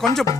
கொஞ்சம்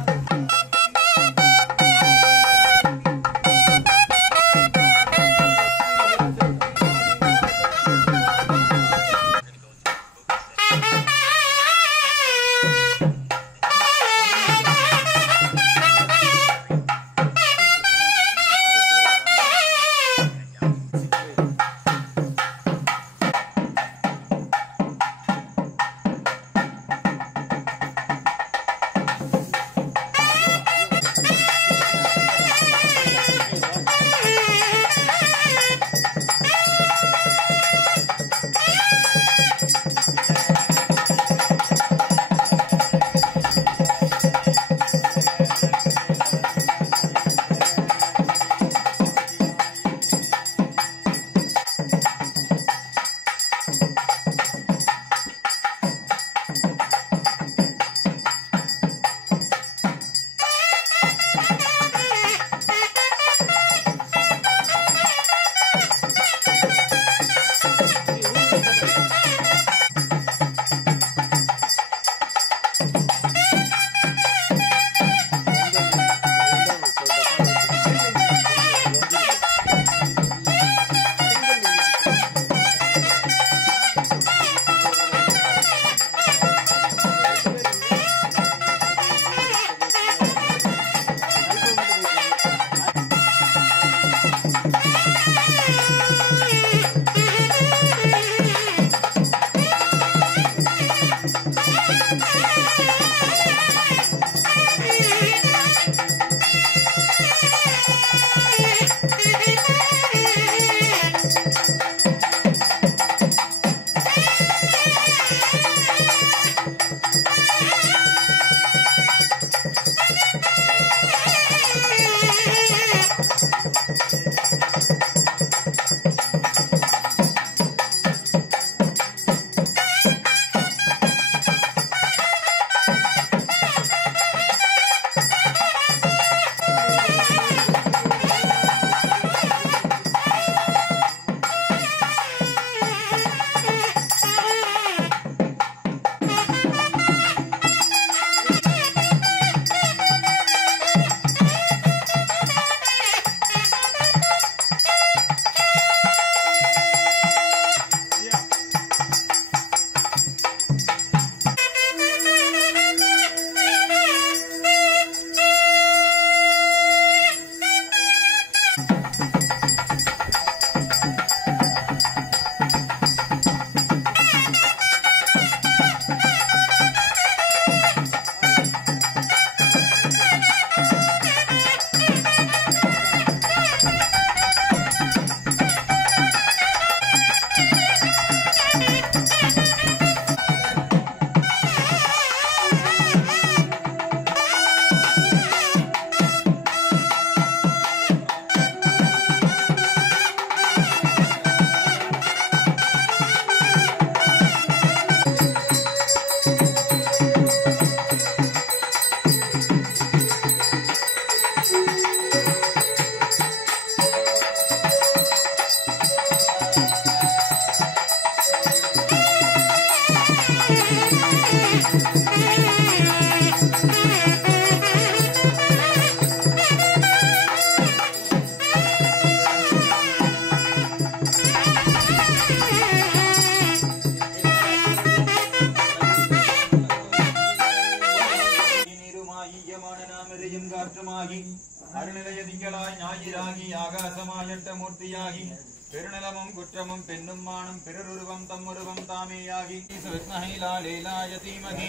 மூர்த்தியாகி பெருநிலமும் குற்றமும் பெண்ணும் மானும் பிறருருவம் தம்முருவம் தாமேயாகி விஷ்ணஹைலாலேலாய தீமகி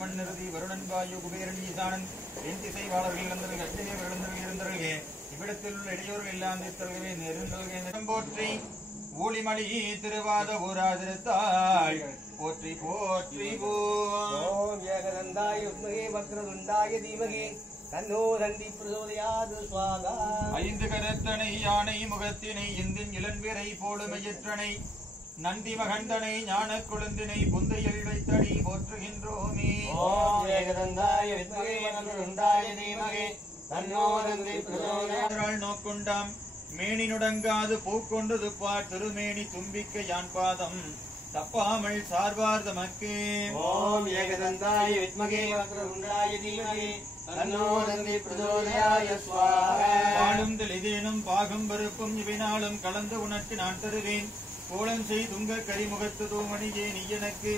மண்ணிறுதி வருணன் வாயு குபேரன் ஈசானன் என் திசைவாளர்கள் இழந்தவர்கள் அச்சனே விழுந்தவர்கள் இருந்தவர்களே இவ்விடத்தில் உள்ள இடையோர்கள் எல்லாம் தீர்த்தவர்களே நெருந்தவர்கள் போற்றி ஊழிமணி திருவாத ஊராதிருத்தாய் போற்றி போற்றி ஓம் ஏகதந்தாய வித்மகே வக்ரதுண்டாய தீமகி தன்னோ தண்டி பிரசோதயாது ஸ்வாகா. ஐந்து கரத்தனை யானை முகத்தினை இந்தின் இளன்விரை போடுமையற்றனை நந்தி மகண்டனை ஞான கொழுந்தினை புந்தையில் வைத்தடி போற்றுகின்றோமே. ஓம் ஏகதந்தாய வித்மகே வக்ரதுண்டாய தீமகி தன்னோ தண்டி பிரசோதயாது நோக்குண்டாம் மேனி நுடங்காது பூக்கொண்டு துப்பார் திருமேனி தும்பிக்க யான் பாதம் தப்பாமல் சார்வார் தமக்கு. ஓம் ஏகதந்தாய வித்மகே வக்ரதுண்டாய தீமகி தன்னோ தந்தி பிரச்சோதயாய ஸ்வாஹா. பாலும் தெளிதேனும் பாகம் பருப்பும் இவைனாலும் கலந்து உனக்கு நான் தருவேன். கோலம் செய் துங்க கரிமுகத்து தூமணியே நீ எனக்கு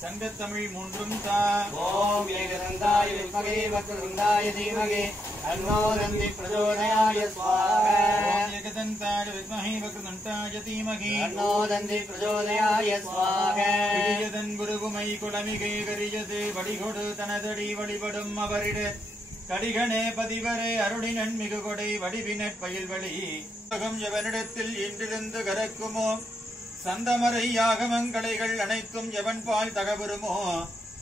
சங்கத்தமிழ் மூன்றும் தா. ஓம் ஏகதந்தாய வித்மகே வக்ரதுண்டாய தீமகி தன்னோ தந்தி பிரச்சோதயாய ஸ்வாஹா. ஏகதந்தாய வித்மஹே வக்ரதுண்டாய தீமகி தன்னோ தந்தி பிரச்சோதயாய ஸ்வாஹா. பிரியதன் குருகுமை குலமிகை கரியது வடிகொடு தனதடி வழிபடும் அவரிட கடிகனே பதிவரே அருளினன் மிகு கொடை வடிவினற் பயில்வழி எவனிடத்தில் இன்றிருந்து கரக்குமோ சந்தமரை யாகமங்களைகள் அனைத்தும் எவன் பால் தகவருமோ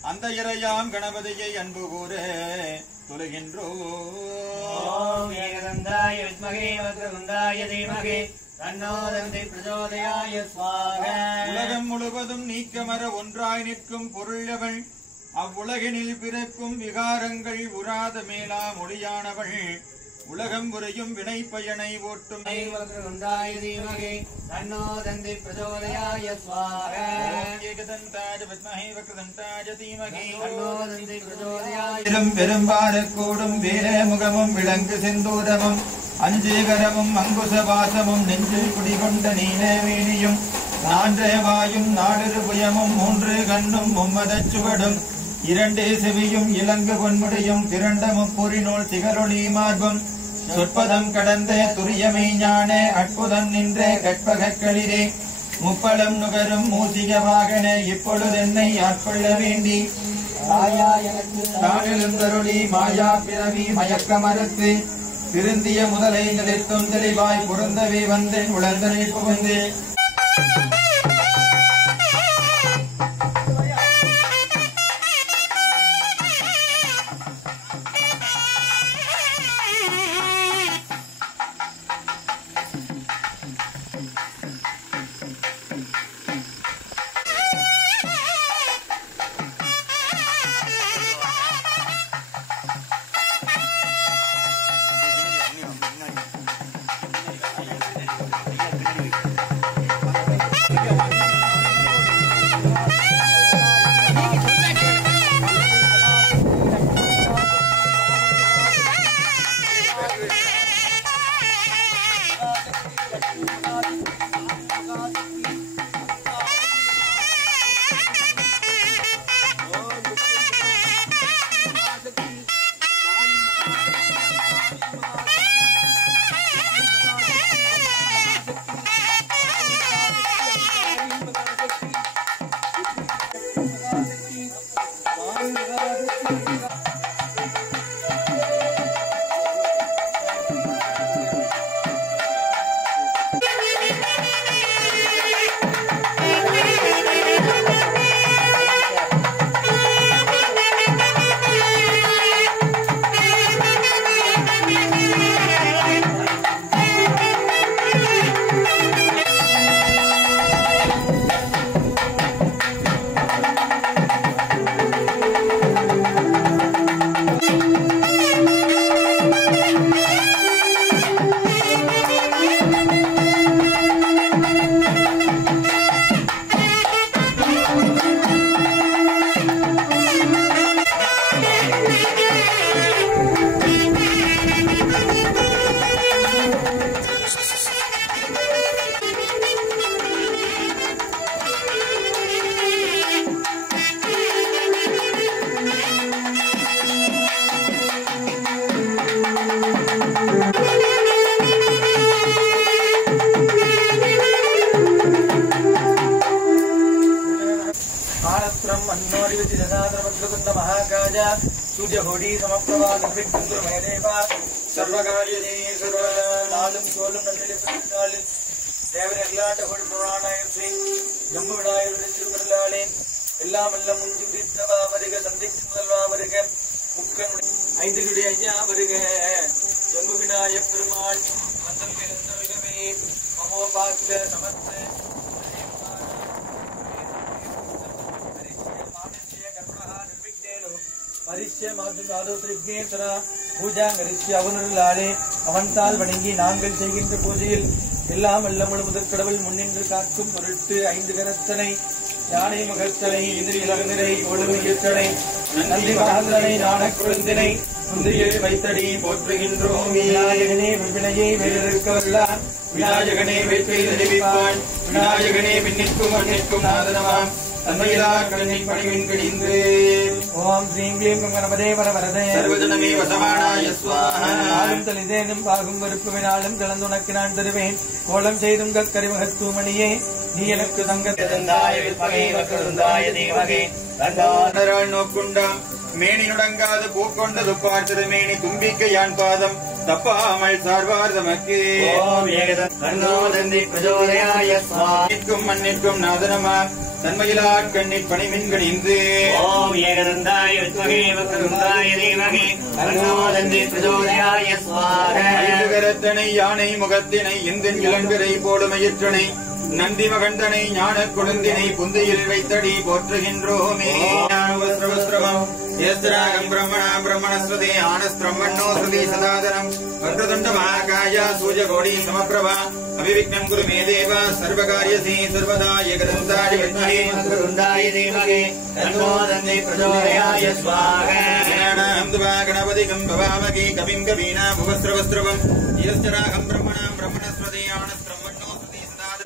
அந்த இறையாம் கணபதியை அன்பு கூற தொழுகின்றோம். ஓம் ஏகதந்தாய வித்மகே வக்ரதுண்டாய தீமகி தன்னோ தந்தி பிரச்சோதயாய ஸ்வாஹா. உலகம் முழுவதும் நீக்கமர ஒன்றாய் நிற்கும் பொருளவள் அவ்வுலகினில் பிறக்கும் விகாரங்கள் உராத மேலா மொழியானவள் உலகம் உரையும் வினை பயனை ஓட்டும் வக்ரதுண்டாய தீமகி தன்னோ தந்தி பிரச்சோதயாய ஸ்வாஹா. ஏகதந்தாய வித்மஹே வக்ரதுண்டாய தீமகி தன்னோ தந்தி பிரச்சோதயாய பெரும்பாலக்கூடும் வீர முகமும் விலங்கு செந்தூரமும் அஞ்சேகரமும் அங்குசவாசமும் நெஞ்சில் குடிகொண்ட நீலவேணியும் நான்றேவாயும் நாடொரு புயமும் மூன்று கண்ணும் மும்மதச் சுவடும் இரண்டே செவியும் இலங்கு பொன்முடியும் திரண்ட முப்பொறிநூல் திகழொளி மார்பும் சொற்பதம் கடந்த துரியமை ஞான அற்புதம் நின்ற கற்பகக்களிரே முப்பலம் நுகரும் மூசிக வாகன இப்பொழுதென்னை ஆட்கொள்ள வேண்டி தானிலும் தருளி மாயா பிறவி மயக்க மறுத்து திருந்திய முதலை நிலைத்தும் தெளிவாய் பொருந்தவே வந்தேன் உழந்தனை புகுந்து सूर्यहोडी समप्रभा निर्विघ्नमेदेवा सर्वकार्यदे सर्वनालुम सोलुम नन्दिले தேவரகலாட்ட கொடி புராணாயம் ஸ்ரீ ஜம்பு விநாயகர் திருமருளாளே எல்லாம் எல்லாம் முஞ்சி விரித்தவா வருக சந்திக்கு முதல்வா வருக முக்கனுடைய ஐந்துடைய ஐயா வருக ஜம்பு விநாயகப் பெருமாள் மந்தம் பிறந்தவர்களே மமோபாத்த சமர்த்த பூஜா கரிசி அவனருளாலே அவன்தால் வணங்கி நாங்கள் செய்கின்ற பூஜையில் எல்லாம் அல்ல முழு முதற் கடவுள் முன்னின்று காக்கும் பொருட்டு ஐந்து கரத்தனை யானை முகத்தனை இது இளநிறை ஒழுமையற்றனை நந்தி மகந்தனை நாணக் குழந்தினை முந்தியில் வைத்தடி போற்றுகின்றோம். விநாயகனே வினையை வேறிருக்கவல்லான் விநாயகனே வேட்கை தெரிவிப்பான் விநாயகனே விண்ணிற்கும் மண்ணிற்கும் நாதனவான் தன்மையிலா கடனை பணிவின் கடிந்து. ஓம் ஸ்ரீம் க்ளீம் கணபதே வரவரதே சர்வஜனமே வசமானாய ஸ்வாஹா. ஆளும் தலிதேனும் பாகும் வெறுப்புவினாலும் கலந்துனக்கு நான் தருவேன். கோலம் செய்தும் கக்கரிமகத் தூமணியே நீ எனக்கு தங்கந்தாய வித்மகே வக்ரதுண்டாய தீமகே தன்னாராள் நோக்குண்டாம் மேனியுடங்காது பூக்கொண்ட துப்பார் திருமேனி தும்பிக்க யான் பாதம் தப்பாமல் சார்வார் தமக்கு. மண்ணிற்கும் மண்ணிற்கும் நாதனமா தன்மையிலா கண்ணிற் பணிமின் கணிந்து. ஓம் ஏகதந்தாய வித்மகே வக்ரதுண்டாய தீமகே தன்னோ தந்தி பிரச்சோதயாய ஸ்வாஹா. ஐந்துகரத்தனை யானை முகத்தினை இந்தின் இளங்கரை போடுமையிற்றனை நந்தி மகந்தனை ஞான கொழுந்தினை புந்தியில் வைத்தடி போற்றுகின்றோமே. ஏஸ்திராகம் பிரம்மணா பிரம்மணஸ்வதே ஆனஸ்திரம்மண்ணோ ஸ்ருதி சதாதனம் வக்ரதுண்ட மகாகாய சூர்யகோடி சமப்பிரபா அவிவிக்னம் குரு மே தேவ சர்வகாரியசி சர்வதா ஏகதந்தாய வித்மகே வக்ரதுண்டாய தீமகே தன்னோ தந்தி பிரச்சோதயாய ஸ்வாஹா. கணபதிகம் பவாமகே கவிம் கவீனா புவஸ்ரவஸ்ரவம் ஏஸ்திராகம் பிரம்மணா பிரம்மணஸ்வதே ஆனஸ்திரம்மண்ணோ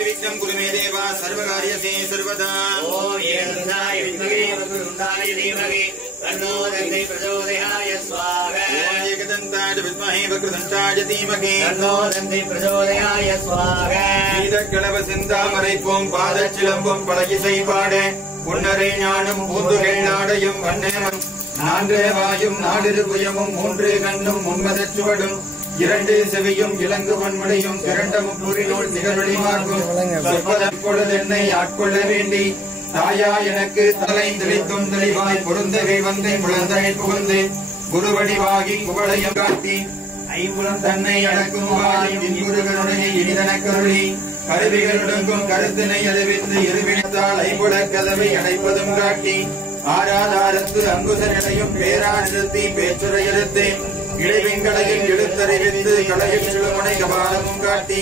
விக்னம் குரு மே தேவ சர்வகாரியசி சர்வதா. ஓம் ஏகதந்தாய வித்மகே வக்ரதுண்டாய தீமகே தன்னோ தந்தி பிரச்சோதயாய ஸ்வாஹா. ஓம் ஏகதந்தாய வித்மகே வக்ரதுண்டாய தீமகே தன்னோ தந்தி பிரச்சோதயாய ஸ்வாஹா. சீதக்கிழவ செந்தாமரை போம் பாதச்சிலம்பும் பலகிசை பாட பொன்னரை ஞானம் பூந்துகள் நாடையும் வண்ணேமம் நான்கு வாயும் நாடிரு புயமும் மூன்று கண்ணும் முன்மதச் சுவடும் இரண்டு செவியும் இலங்கு பொன்முடையும் திரண்ட முப்பூரினோடு திகழொளி மார்பும் சொற்பதம் கொள்ளுதென்னை ஆட்கொள்ள வேண்டி தாயா எனக்கு தலைந்தெளித்தும் தெளிவாய் பொருந்தகை வந்தை புலந்தனை புகுந்து குருவடிவாகி குவளையம் காட்டி ஐம்புலம் தன்னை அடக்கும் வாயும் இன்புருகனுடைய இனிதன கருளி கருவிகளுடங்கும் கருத்தினை அறிவித்து இருவினத்தால் ஐம்புல கதவை அடைப்பதும் காட்டி ஆராதாரத்து அங்குசனையும் பேரா நிறுத்தி பேச்சுரை எடுத்து இடைவெங்களையில் எடுத்தறிவித்து கலையில் சிலுமனை கபாலமும் காட்டி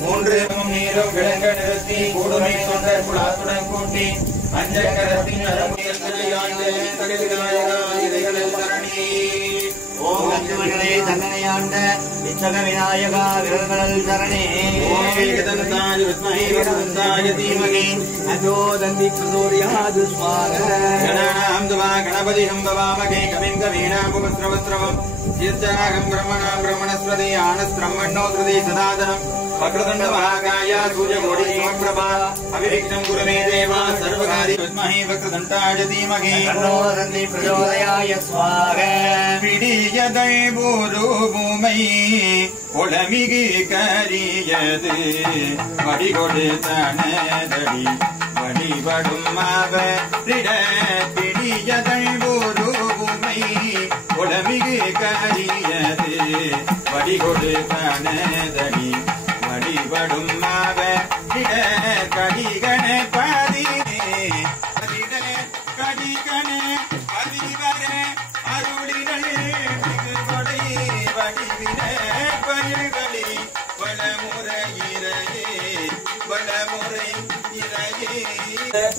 மூன்று நீரும் விளங்க நிறுத்தி கூடுமை தொண்டர் குலாத்துடன் கூட்டி அஞ்சக்கரத்தின் ஓம் லட்சுமணனே தன்னனையாண்ட விச்சக விநாயகா விரல்கள் சரணே. ஓம் ஏகதந்தாய வித்மகே வக்ரதுண்டாய தீமகே தன்னோ தந்தி பிரச்சோதயாய ஸ்வாஹா. கணானாம் துவா கணபதிகம் பவாமகே கவிம் கவீனா புவஸ்ரவஸ்ரவம் ஏஸ்திராகம் பிரம்மணா பிரம்மணஸ்வதே ஆனஸ்திரம்மண்ணோ ஸ்ருதி சதாதனம் வக்ரதுண்ட மகாகாய சூர்யகோடி சமப்பிரபா அவிவிக்னம் குரு மே தேவ சர்வகாரி வித்மகே வக்ரதுண்டாய தீமகே தன்னோ தந்தி பிரச்சோதயாய ஸ்வாஹா. பிடியதழ் ஒரு பூமை ஒளமிகு கரியது வடிகொடு தனதடி வடிபடும் அவரிட பிடியதழ் ஒரு பூமை ஒளமிகு கரியது வடிகொடு தனதடி வடிபடும் அவரிட கடிகண பதி கடிகண பதிவர அருளினள் கொடை வடிவின பயிர்களே வளமுறை இறையே.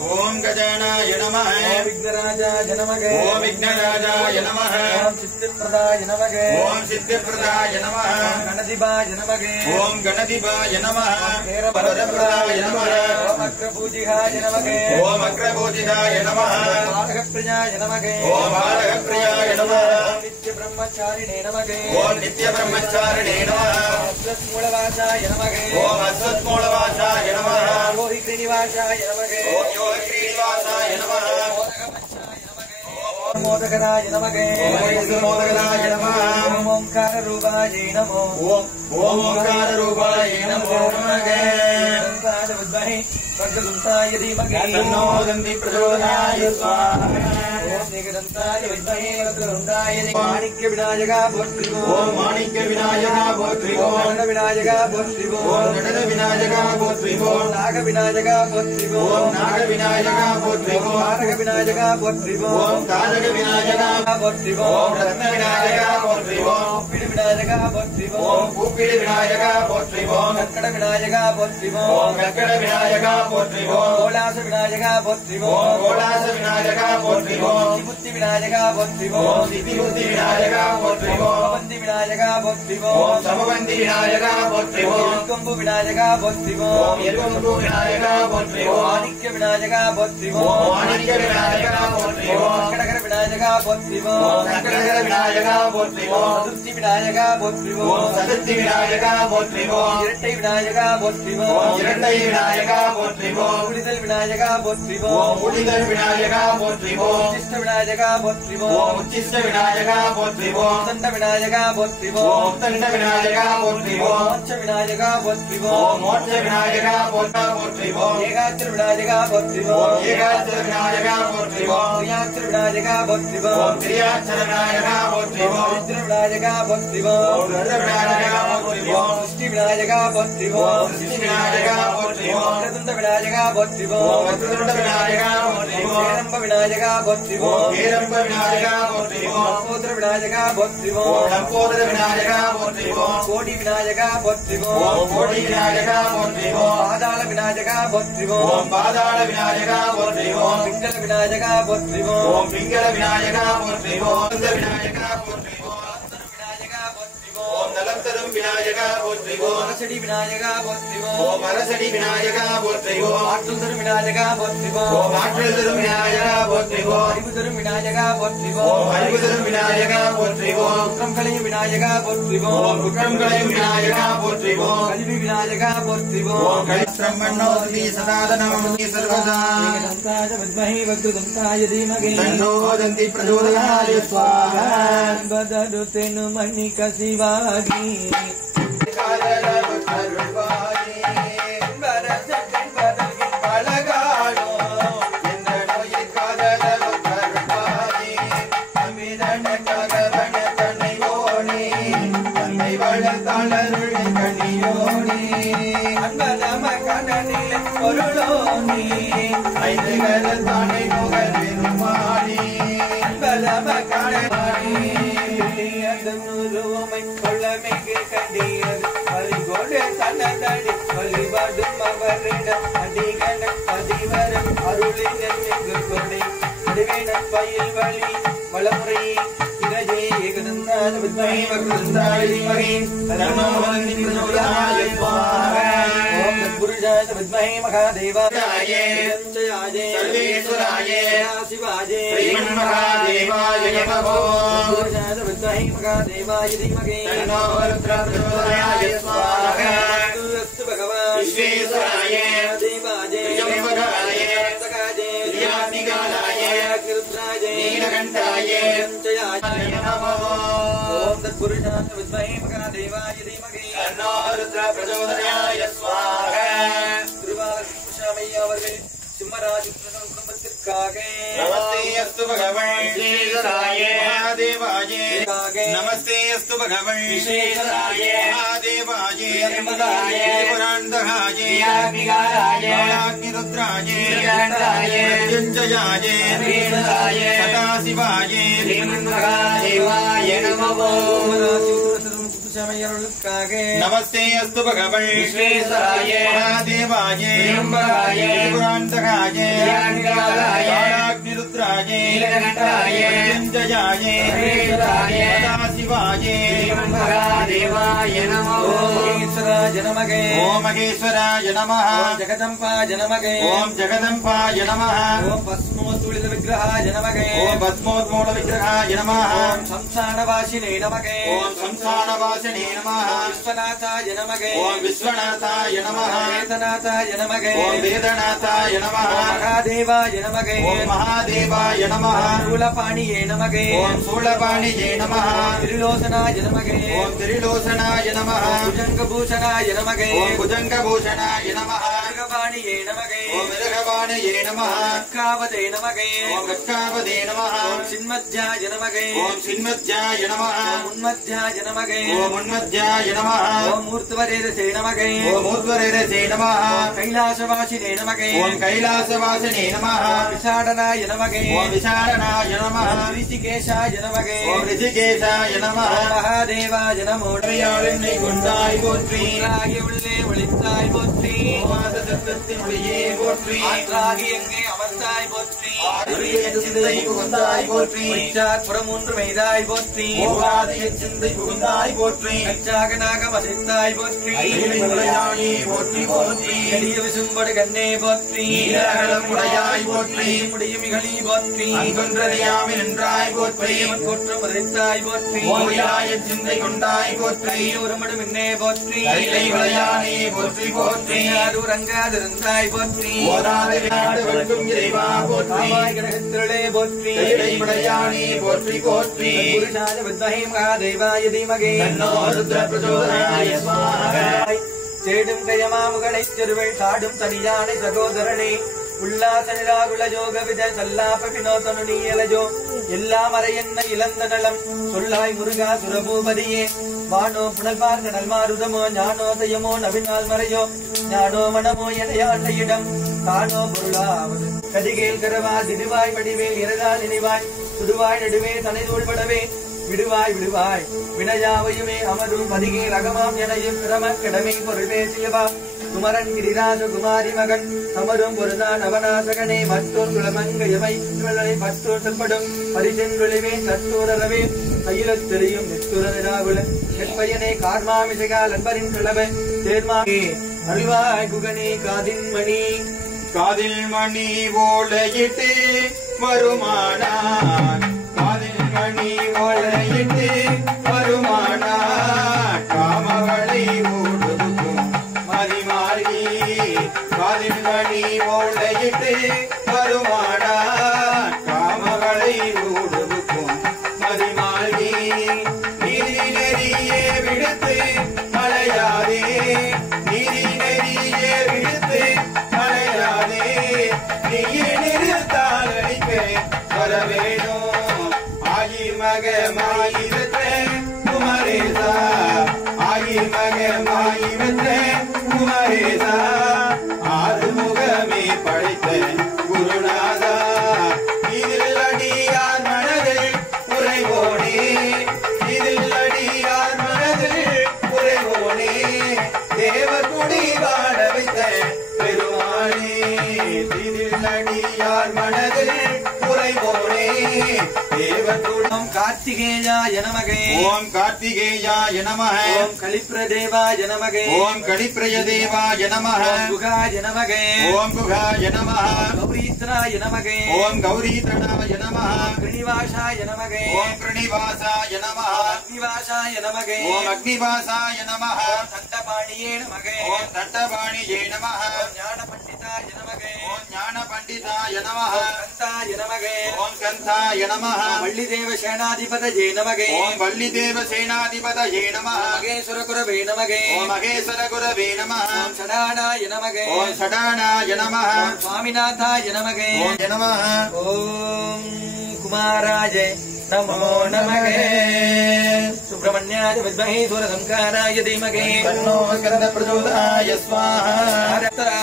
ஓம் கஜானாய நமः. ஓம் விக்னராஜாய நமः. ஓம் விக்னராஜாய நமः. ஓம் சித்திப்பிரதாய நமः. ஓம் சித்திப்பிரதாய நமः. ஓம் கணதிபாய நமः. ஓம் கணதிபாய நமः. ஓம் வீரபரதபிரதாய நமः. ஓம் அக்ரபூஜிகாய நமः. ஓம் அக்ரபூஜிகாய நமः. ஓம் ஆலகப்பிரியாய நமः. ஓம் ஆலகப்பிரியாய நமः. ஓம் நித்ய பிரம்மச்சாரிணே நமः. ஓம் நித்ய பிரம்மச்சாரிணே நமः. அஸ்வத்மூலவாசாய நமः. ஓம் அஸ்வத்மூலவாசாய நமः. யோகி ஸ்ரீனிவாசாய நமः. ஓம் யோகி ஸ்ரீனிவாசாய நமः. ஓம் மோதகராய நமः. ஓம் மோதகராய நமः. ஓம் ஓம்கார ரூபாய நமோ. ஓம் ஓம்கார ரூபாய நமோ நமः. வித்மஹே வக்ரதுண்டாய தீமஹி தன்னோ தந்தி பிரச்சோதயாய ஸ்வாஹா. ஓம் ஏகதந்தாய வித்மஹே வக்ரதுண்டாய மாணிக்ய விநாயகா போற்றிவோம். ஓம் மாணிக்க விநாயகா போற்றிவோம். நடன விநாயகா போற்றிவோம். ஓம் நடன விநாயகா போற்றிவோம். நாக விநாயகா போற்றிவோம். ஓம் நாக விநாயகா போற்றிவோம். காரக விநாயகா போற்றிவோம். ஓம் காரக விநாயகா போற்றிவோம். ஓம் ரத்ன விநாயகா போற்றிவோம். கூப்பிடு விநாயகா போற்றிவோம். ஓம் கூப்பிடு விநாயகா போற்றிவோம். கற்கட விநாயகா போற்றிவோம். ஓம் கற்கட விநாயகா போற்றிவோம். கோலாச விநாயகா போற்றிவோம். ஓம் கோலாச விநாயகா போற்றிவோம். சிபுத்தி விநாயகா போற்றிவோம். ஓம் சித்திபுத்தி விநாயகா போற்றிவோம். பந்தி விநாயகா போற்றிவோம். ஓம் சமபந்தி விநாயகா போற்றிவோம். கொம்பு விநாயகா போற்றிவோம். ஓம் எல்கொம்பு விநாயகா போற்றிவோம். மாணிக்க விநாயகா போற்றிவோம். ஓம் மாணிக்க விநாயகா போற்றிவோம். சங்கடகர விநாயகா போற்றிவோம். ஓம் சங்கடகர விநாயகா போற்றிவோம். சதுர்த்தி விநாயகா போற்றிவோம். ஓம் சதுர்த்தி விநாயகா போற்றிவோம். இரட்டை விநாயகா போற்றிவோம். ஓம் இரட்டை விநாயகா போற்றிவோம். புரிதல் விநாயகா போற்றிவோம். ஓம் முடிதல் விநாயகா போற்றிவோம். உச்சிஷ்ட விநாயகா போற்றிவோம். ஓம் உச்சிஷ்ட விநாயகா போற்றிவோம். தண்ட விநாயகா போற்றிவோம். ஓம் தண்ட விநாயகா போற்றிவோம். மோட்ச விநாயகா போற்றிவோம். ஓம் மோட்ச விநாயகா போற்றிவோம். ஏகாத்திர விநாயகா போற்றிவோம். ஓம் ஏகாட்சர விநாயகா போற்றிவோம். திரியாத்திர விநாயகா போற்றிவோம். ஓம் திரியாட்சர விநாயகா போற்றிவோம். ருத்ர விநாயகா போற்றிவோம். ஓம் ருத்ர விநாயகா போற்றிவோம். சிருஷ்டி விநாயகா போற்றிவோம். ஓம் சிருஷ்டி விநாயகா போற்றிவோம். வக்ரதுண்ட விநாயகா போற்றிவோம். ஓம் வக்ரதுண்ட விநாயகா போற்றிவோம். ஏரம்ப விநாயகா போற்றிவோம். ஓம் ஏரம்ப விநாயகா போற்றிவோம். லம்போதர விநாயகா போற்றிவோம். ஓம் லம்போதர விநாயகா போற்றிவோம். கோடி விநாயகா போற்றிவோம். ஓம் கோடி விநாயகா போற்றிவோம். பாதாள விநாயகா போற்றிவோம். ஓம் பாதாள விநாயகா போற்றிவோம். பிங்கள விநாயகா போற்றிவோம். ஓம் பிங்கள விநாயகா போற்றிவோம். விநாயகா போற்றிவோம். விநாயகா போற்றிவோம். ஓம் நலம் தரும் விநாயகா போற்றிவோம். அரசடி விநாயகா போற்றிவோம். ஓம் அரசடி விநாயகா போற்றிவோம். ஆற்றல் தரும் விநாயகா போற்றிவோம். ஓம் ஆற்றல் தரும் விநாயகா போற்றிவோம். அறிவு தரும் விநாயகா போற்றிவோம். ஓம் அறிவு தரும் விநாயகா போற்றிவோம். குற்றம் களையும் விநாயகா போற்றிவோம். ஓம் குற்றம் களையும் விநாயகா போற்றிவோம். கல்வி விநாயகா போற்றிவோம். ஓம் கலிஸ்ரம்மண்ணோதி சதாதனமி சர்வதா ஏகதந்தாய வித்மஹே வக்ரதுண்டாய தீமஹி தன்னோதந்தி பிரச்சோதயாய ஸ்வாஹா பதரு தெனு மணி கசிவாகி காலளவு கருள்வாயே வரசத்தின் பதவின் பலகாலோ என்ற நோயை காலளவு கருள்வாயே அமிதன ககவன தன்னையோனே தன்னை வளர்த்தாளருளை கண்ணியோனே அன்பதம கணனில் பொருளோனே ஐந்து கரத்தானை நுகர் பெருமானே அன்பதம கணனி அதனுருவமை கொள்ளமைக்கு கண்டியது பலிகொடு தன்னதடி வழிபாடும் அவரிடம் அடிகன பதிவரம் அருளின் எங்கு கொடை அடிவேன பயில் வழி வளமுறை இறையே ஏகதந்தான வித்மஹே வக்ரதுண்டாய தீமஹி தன்னோ தந்தி பிரச்சோதயாய ஸ்வாஹா ஓம் தத்புருஷாய வித்மஹே மகாதேவாய சஞ்சயாய சர்வேஸ்வராய சிவாய ஸ்ரீமன்மகாதேவாய நமோ தத்புருஷாய வித்மஹே மகாதேவாய தீமஹி தன்னோ ருத்ர பிரச்சோதயாய ஸ்வாஹா அஸ்து பகவான் விஸ்வேஸ்வராய தேவாய த்ரியம்பகாய சகாய த்ரியாத்மிகாலாய கிருத்ராய நீலகண்டாய சஞ்சயாய நமோ ஓம் தத்புருஷாய வித்மஹே மகாதேவாய தீமஹி தன்னோ ருத்ர பிரச்சோதயாய ஸ்வாஹா திருவாரூர் அவர்கள் சிம்மராஜ் குடும்பத்திற்காக நமஸ்தே அஸ்து பகவன் விஸ்வேஸ்வராய மகாதேவாய நமஸ்தே அஸ்து பகவன் விஸ்வேஸ்வராய மகாதேவாய த்ரியம்பகாய புராந்தகாய த்ரியாத்மிகாலாய அக்னிருத்ராய நீலகண்டாய மத்யுஞ்சயாய சர்வேஸ்வராய சதாசிவாய ஸ்ரீமன்மகாதேவாய நமோ நமஸ்தே அஸ்து பகவன் விஸ்வேஸ்வராய மகாதேவாய த்ரியம்பகாய புராந்தகாய த்ரியாத்மிகாலாய அக்னிருத்ராய நீலகண்டாய மத்யுஞ்சயாய சர்வேஸ்வராய சதாசிவாய ஸ்ரீமன்மகாதேவாய நமோ மகேஸ்வராய நமகே ஓம் மகேஸ்வராய நமः ஜகதம்பாய நமகே ஓம் ஜகதம்பாய நமः ஓம் பஸ்மோத்துளித விக்கிரகாய நமகே ஓம் பத்மோத்மூல விக்கிரகாய நமः ஓம் சம்சானவாசினே நமகே ஓம் சம்சானவாசினே நமः விஸ்வநாதாய நமகே ஓம் விஸ்வநாதாய நமः வேதநாதாய நமகே ஓம் வேதநாதாய நமः மகாதேவாய நமகே ஓம் மகாதேவாய நமः சூலபாணியே நமகே ஓம் சூலபாணியே நமः திரிலோசனாய நமகே ஓம் திரிலோசனாய நமः புஜங்கபூஷணாய நமகே ஓம் புஜங்கபூஷணாய நமः மிருகவாணியே நமகே ஓம் மிருகவாணியே நமஹ காவதே நமகே ஓம் கக்காவதே நமஹ ஓம் சின்மத்யாய நமகே ஓம் சின்மத்யாய நமஹ ஓம் உன்மத்யாய நமகே ஓம் உன்மத்யாய நமஹ ஓம் மூர்த்தவரேரசே நமகே ஓம் ஊர்த்வரேரசே நமஹ கைலாசவாசினே நமகே ஓம் கைலாசவாசினே நமஹ விசாடனாய நமகே ஓம் விசாரணாய நமஹ ரிஷிகேஷாய நமகே ஓம் ரிஷிகேஷாய நமஹ மகாதேவாய நமோ உடையாளென்னை கொண்டாய் போற்றி உள்ளாகி உள்ளே ஒளித்தாய் போற்றி ஓவாத சத்தத்தின் ஒளியே போற்றி ஆற்றாகி எங்கே அமர்ந்தாய் போற்றி ஆருடைய சிந்தை புகுந்தாய் போற்றி உச்சார் புறமூன்று மெய்தாய் போற்றி ஓவாதிய சிந்தை புகுந்தாய் போற்றி கச்சாகனாக வசித்தாய் போற்றி ஐயனையுடையானே போற்றி போற்றி எளிய விசும்படு கண்ணே போற்றி நீலகலம் உடையாய் போற்றி முடியும் இகழி போற்றி அங்கொன்றறியாமல் நின்றாய் போற்றி கொற்றம் உரைத்தாய் போற்றி ஓவியாய சிந்தை கொண்டாய் போற்றி ஒருமடு மின்னே போற்றி கைலை விளையானே போற்றி போற்றி ரங்காதிருந்தாய் போற்றி ஓதாத நாடு வழங்கும் இறைவா போற்றி கிரகத்திரளே போற்றி கைலை விளையானே போற்றி போற்றி புருஷாய வித்மஹே மகாதேவாய தீமகே தன்னோ ருத்ர பிரச்சோதயாய ஸ்வாஹா சேடும் கயமாமுகளைச் செருவள் சாடும் தனியானை சகோதரனே உல்லாச நிராகுல ஜோக வித சல்லாப வினோதனு நீயலஜோ எல்லாம் அறையன்ன இழந்த நலம் சொல்லாய் முருகா சுரபூபதியே வானோ புனல்பார்ந்த நல்மாருதமோ ஞானோதயமோ நவினால் மறையோ ஞானோ மனமோ எனையாண்ட இடம் தானோ பொருளாவது கதிகேல் கரவா திடுவாய் வடிவேல் இறகால் நினைவாய் சுடுவாய் நடுவே தனை தோள்படவே விடுவாய் விடுவாய் வினையாவையுமே அமரும் பதிகே ரகமாம் எனையும் பிரம கடமை பொருள் பேசியவா குமரன் கிரிராஜ குமாரி மகன் அமரும் பொருதான் அவநாசகனே மற்றோர் குலமங்கையமை பற்றோர் செல்படும் பரிசென்றுளிவே தற்றோரவே அயிலத் தெரியும் நித்துர நிராகுல எப்பயனே கார்மாமிசகால் அன்பரின் கிளவ தேர்மாமே அல்வாய் குகனே காதின் மணி காதில் மணி ஓலையிட்டு வருமானார் காதில் மணி ஓலையிட்டு வருமானார் காமவளை ஓடுதுக்கும் மதிமாறி காதில் மணி ஓலையிட்டு வருமானார் காமவளை ஓடுதுக்கும் மதிமாறி நீதி நெறியே விடுத்து மலையாதே நீதி நெறியே விடுத்து மலையாதே நீயே நிறுத்தால் அடிக்க வரவேணும் ஆகி மகமாயிரத்த குமரேசா ஆகி மகமாயிரத்த குமரேசா ஆறுமுகமே படைத்த குருநாதா இதில் அடியார் மனதில் உறைவோனே இதில் அடியார் மனதில் உறைவோனே தேவர் குடி வாழ வைத்த பெருமானே இதில் அடியார் மனதில் உறைவோனே தேவர் குடம் கார்த்திகேயாய நமகே ஓம் கார்த்திகேயாய நமஹ ஓம் கலிப்ரதேவாய நமகே ஓம் கடிப்ரயதேவாய நமஹ ஓம் குகாய நமகே ஓம் குகாய நமஹ கௌரீத்ராய நமகே ஓம் கௌரீதனாய நமஹ கிருணிவாசாய நமகே ஓம் கிருணிவாசாய நமஹ அக்னிவாசாய நமகே ஓம் அக்னிவாசாய நமஹ தண்டபாணியே நமகே ஓம் தண்டபாணியே நமஹ ஓம் ஞான பண்டிதாய நமகே ஓம் ஞான பண்டிதாய நமஹ கந்தாய நமகே ஓம் கந்தாய நமஹ வள்ளிதேவ சேனாதிபதயே நமகே ஓம் வள்ளிதேவ சேனாதிபதயே நமஹ மகேஸ்வர குரவே நமகே ஓம் மகேஸ்வர குரவே நமஹ ஓம் சடானாய நமகே ஓம் சடானாய நமஹ ஓம் சுவாமிநாதாய நமகே ஓம் நமஹ ஓம் குமாராய நமோ நமகே சுப்பிரமணியாய வித்மஹே சூரசம்காராய தீமகே தன்னோ ஸ்கந்த பிரச்சோதயாய ஸ்வாஹா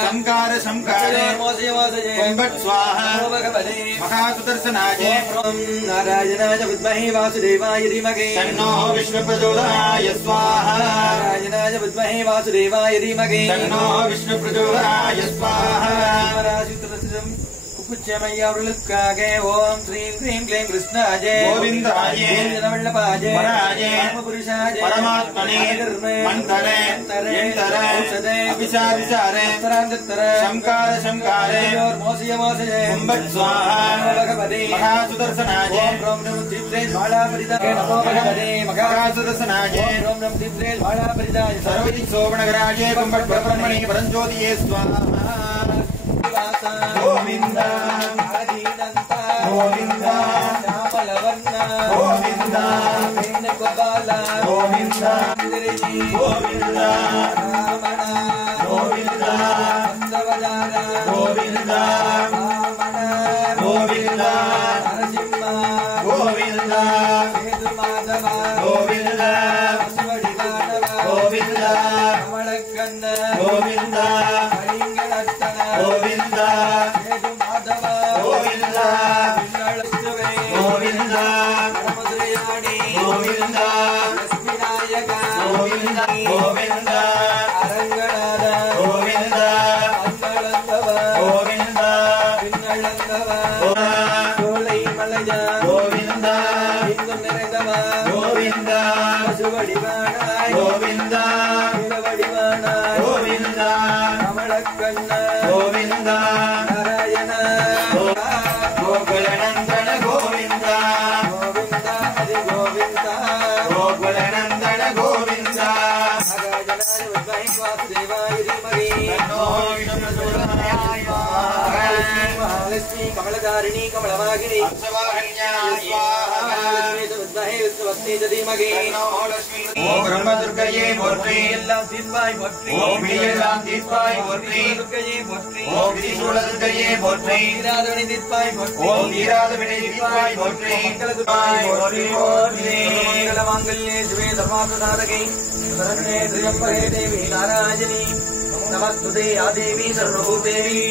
சம்கார சம்கார மோசய மோசய கும்பட் ஸ்வாஹா நமோ பகவதே மகாசுதர்சனாய ஓம் நாராயணாய வித்மஹே வாசுதேவாய தீமகே தன்னோ விஷ்ணு பிரச்சோதயாய ஸ்வாஹா நாராயணாய வித்மஹே வாசுதேவாய தீமகே தன்னோ விஷ்ணு பிரச்சோதயாய ஸ்வாஹா ராசித்ரசிதம் குச்சமையவர்களுக்காக ஓம் ஸ்ரீம் க்ரீம் க்ளீம் கிருஷ்ணாஜே கோவிந்தாயே ஜனவல்லபாஜே வராஜே பரமபுருஷாஜே பரமாத்மனே மந்தரே எந்தரே அபிசாரிசாரே அந்தரே சம்கார சம்காரே மோசய மோசய கும்பட் ஸ்வாஹா பகவதே மகாசுதர்சனாய ஓம் ரம் நம திப்ரேல் மாலா பரிதாய நமோ பகவதே மகாசுதர்சனாய ஓம் ரம் திப்ரேல் மாலா பரிதாய சர்வதி சோபனகராஜே கும்பட் பிரம்மணி பரஞ்சோதியே ஸ்வாஹா கோவிந்தா ஆதினந்தா கோவிந்தா శ్యామలవర్ణ கோவிந்தா వేణుగోపాల கோவிந்தா శ్రీ கோவிந்தா రామణ கோவிந்தா నందవజ கோவிந்தா கோவிந்தா நரசிம்மா கோவிந்தா சேது மாதவா கோவிந்தா பசுவடிவானவா கோவிந்தா கமலக்கண்ண கோவிந்தா கலிங்கநத்தன கோவிந்தா சேது மாதவா கோவிந்தா விண்ணளத்துவே கோவிந்தா பரமதுரையாணி கோவிந்தா லட்சுமி நாயகா கோவிந்தா கோவிந்தா அரங்கநாத கோவிந்தா அன்னளந்தவா கோவிந்தா விண்ணளந்தவா கோவிந்தா சோலை மலையா கோவிந்தா இங்கும் நிறைந்தவா கோவிந்தா பசுவடிவானாய் கோவிந்தா நிலவடிவானாய் கோவிந்தா கமலக்கண்ண கோவிந்தா நாராயண கோகுலநந்தன கோவிந்தா கோவிந்தா ஹரி கோவிந்தா கோகுலநந்தன கோவிந்தா நாராயணாய வித்மஹே வாசுதேவாய தீமஹி தன்னோ விஷ்ணுபிரச்சோதயாத் மகாலட்சுமி மகாலட்சுமி கமலதாரிணி கமலவாகினி அப்சவாஹன்யாய ஸ்வாஹா மகாலட்சுமி வித்மஹே விஷ்ணுபத்னி தீமஹி தன்னோ லக்ஷ்மி ஓம் பிரம்மதுர்க்கையே போற்றி எல்லாம் தீர்ப்பாய் போற்றி ஓம் பிரியெல்லாம் தீர்ப்பாய் போற்றி துர்க்கையே போற்றி ஓம் திரிசூலதுர்க்கையே போற்றி தீராதவனி தீர்ப்பாய் போற்றி ஓம் தீராதவினை தீர்ப்பாய் போற்றி மங்களதுர்ப்பாய் போற்றி போற்றி மங்கள மாங்கல்யே சிவே தர்மார்த்தசாதகை சரண்யே திரியம்பரே தேவி நாராயணி நமஸ்துதே ஆதேவி சர்வபூதேவி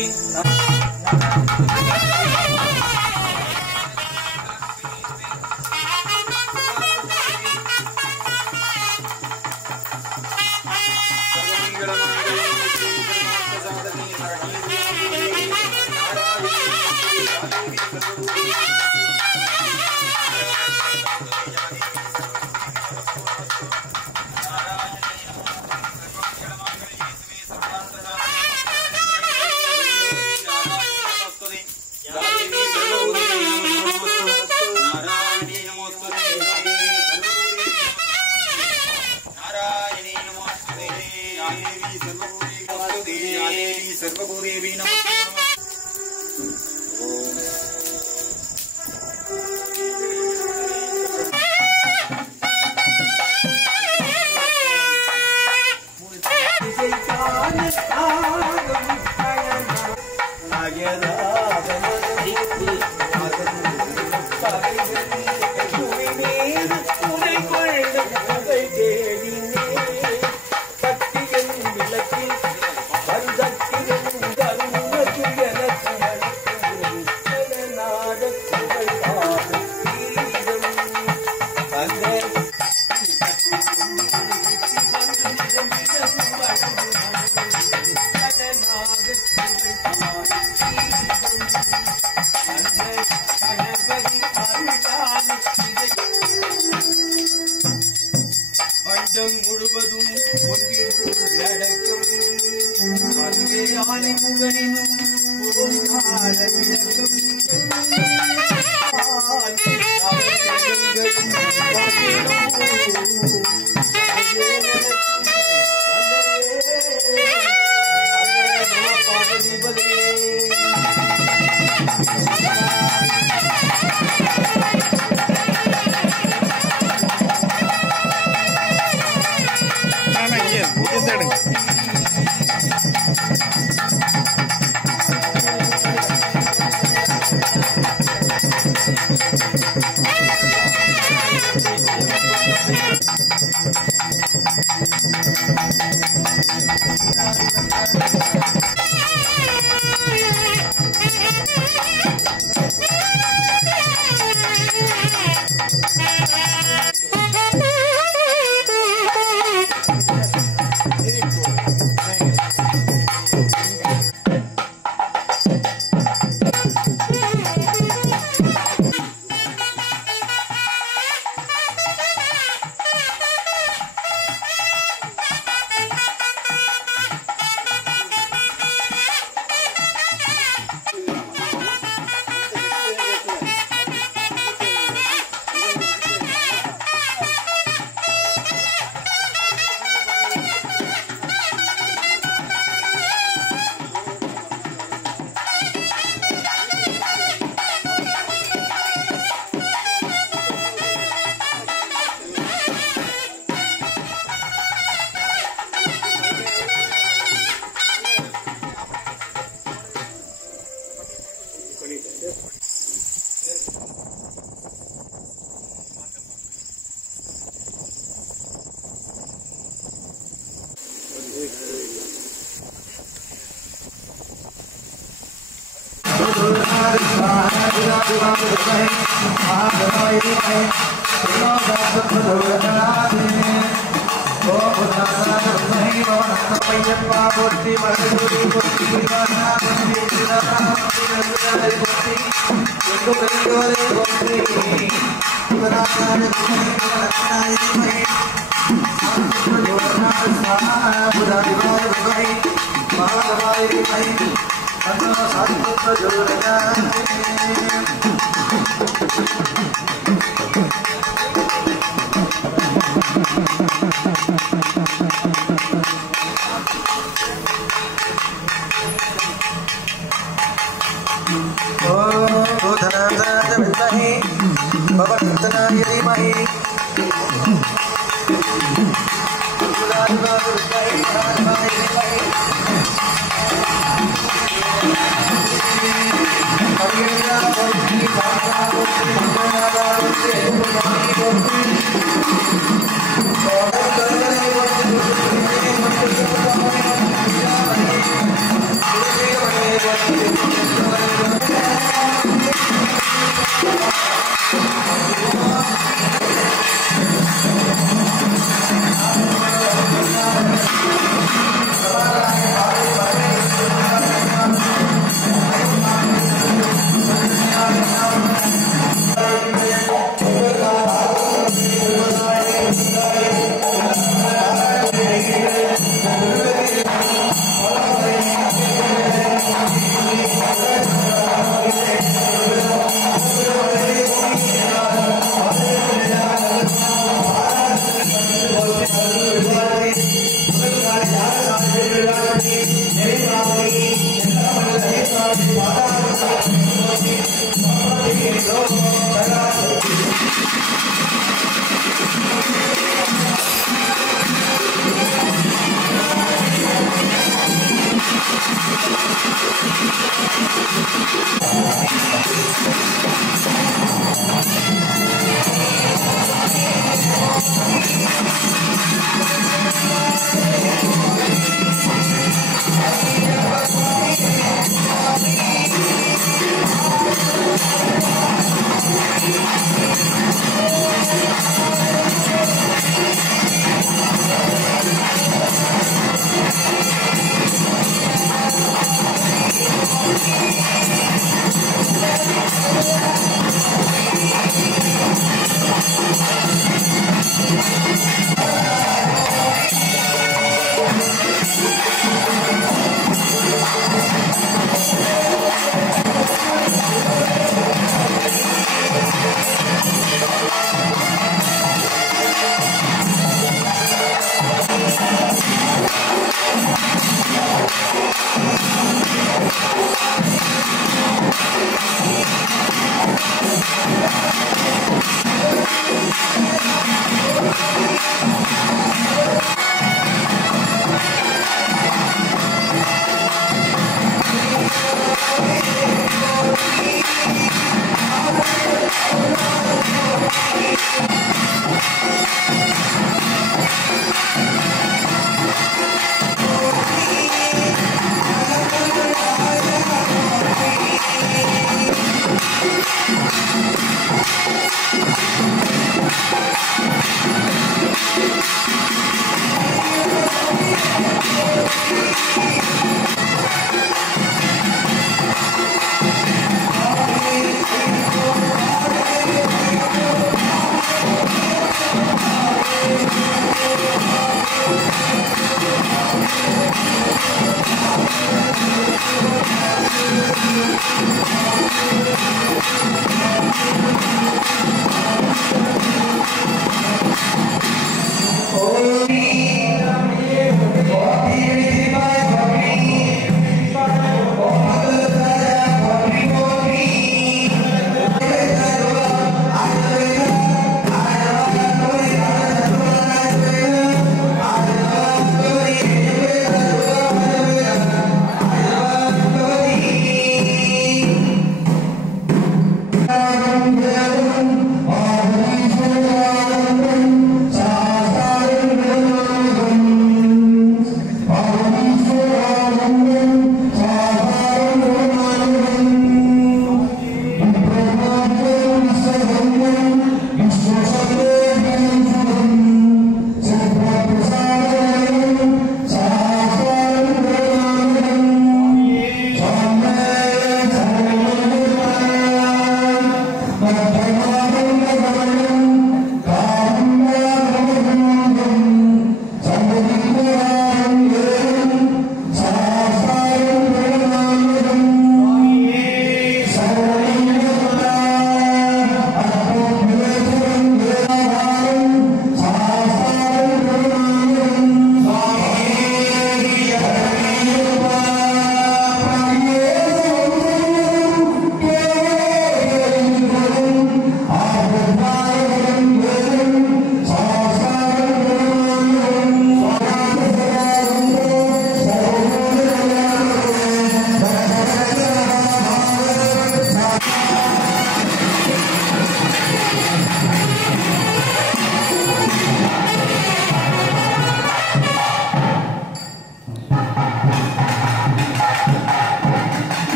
सर्वभूदेवी नमः அண்டம் முழுவதும் ஒன்றில் உள்ளடக்கும் அங்கே ஆலை முகனினும் ஓங்கார விளக்கம்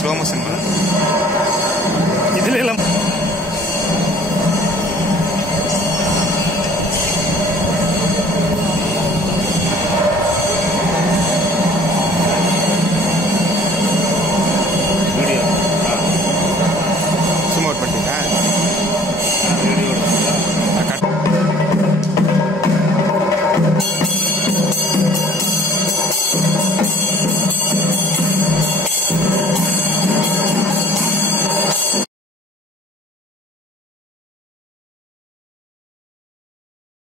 स्लो मोशन में